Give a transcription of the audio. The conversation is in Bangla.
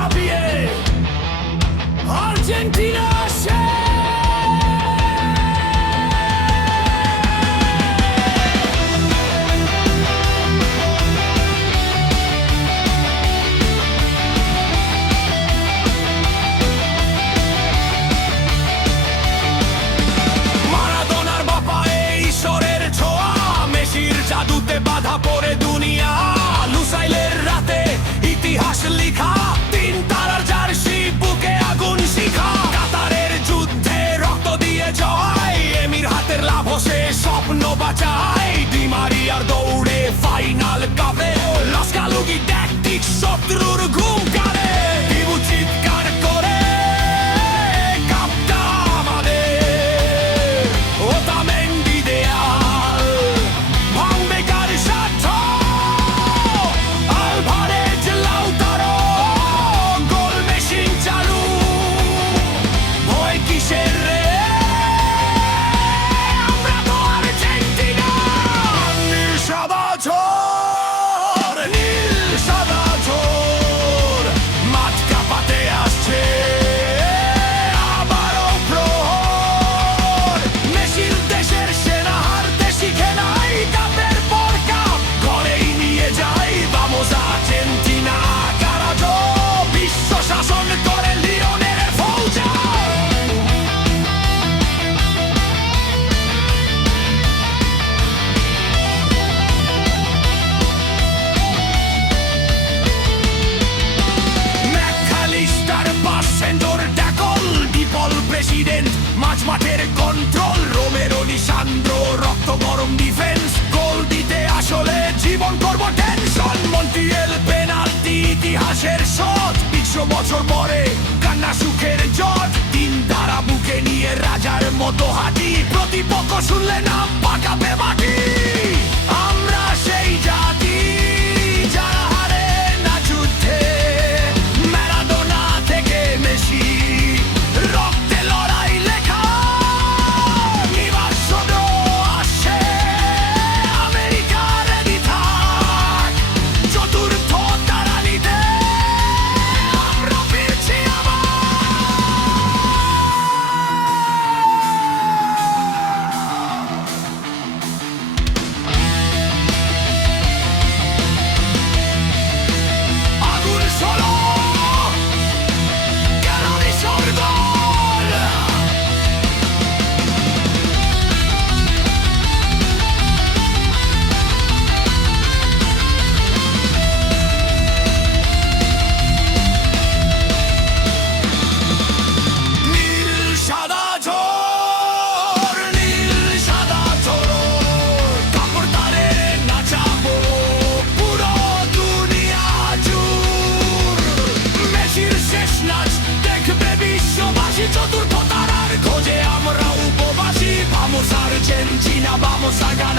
কাঁপিয়ে আর্জেন্টিনা আসে। মারাদোনার বাপায়ে ঈশ্বরের ছোঁয়া, মেসির জাদুতে বাধা পড়ে দুনিয়া। লুসাইলের রাতে ইতিহাস লিখা, তিন তারার জার্সি বুকে আগুন শিখা। কাতারের যুদ্ধে রক্ত দিয়ে জয়, এমির হাতের লাভ সে স্বপ্ন বাঁচায়। ডি মারিয়ার দৌড়ে ফাইনাল কাপে, লস কালুগি ট্যাকটিক শত্রুর ঘুম কাড়ে। দিবু চিৎকার করে কাপটা আমাদের, ওতামেন্ডি দেয়াল ভাঙবে কার সাধ্য। আলভারেজ লাউতারো গোল মেশিন চালু, ভয় কিসের রে, আমরা তো আর্জেন্টিনা। নীল সাদা ঝড়, নীল সাদা ঝড়, মাঠ কাঁপাতে আসছে আবারও প্রহর। মেসির দেশের সেনা হারতে শিখে নাই, কাপের পর কাপ ঘরেই নিয়ে যায়। ভামোস আর্জেন্টিনা কারাজো, বিশ্ব শাসন করে লিওনেল ফৌজা। ম্যাকআলিস্টার পাস, সেন্ডোর ট্যাকল, ডিপল প্রেসিডেন্ট মাঝ মাঠের কন্ট্রোল। রোমেরো লিসান্দ্রো রক্ত গরম ডিফেন্স, গোল দিতে আসলে জীবন করব টেনশন। মন্টিয়েল পেনাল্টি ইতিহাসের শট, ২০ বছর পরে কান্না সুখের জট। তিন তারা বুকে নিয়ে রাজার মতো হাঁটি, প্রতিপক্ষ শুনলে নাম পাকাবে মাটি। আমরা সেই জাতি যারা হারে না যুদ্ধে, ম্যারাডোনা থেকে মেসি রক্তে লড়াই লেখা। নিবাসন আসে আমেরিকা, রেডি থাক চতুর্থ তারা নিতে, আমরা ফিরছি আবার। আগুন ষোলো, ক্যালোরি সরগোল। নীল সাদা ঝড়, নীল সাদা ঝড়, কাপড় তারে নাচাবো পুরো দুনিয়া জুড়। মেসির শেষ নাচ দেখবে বিশ্ববাসী, চতুর্থ তারার খোঁজে আমরা উপবাসী। ভামোস আর্জেন্টিনা, ভামোস আগা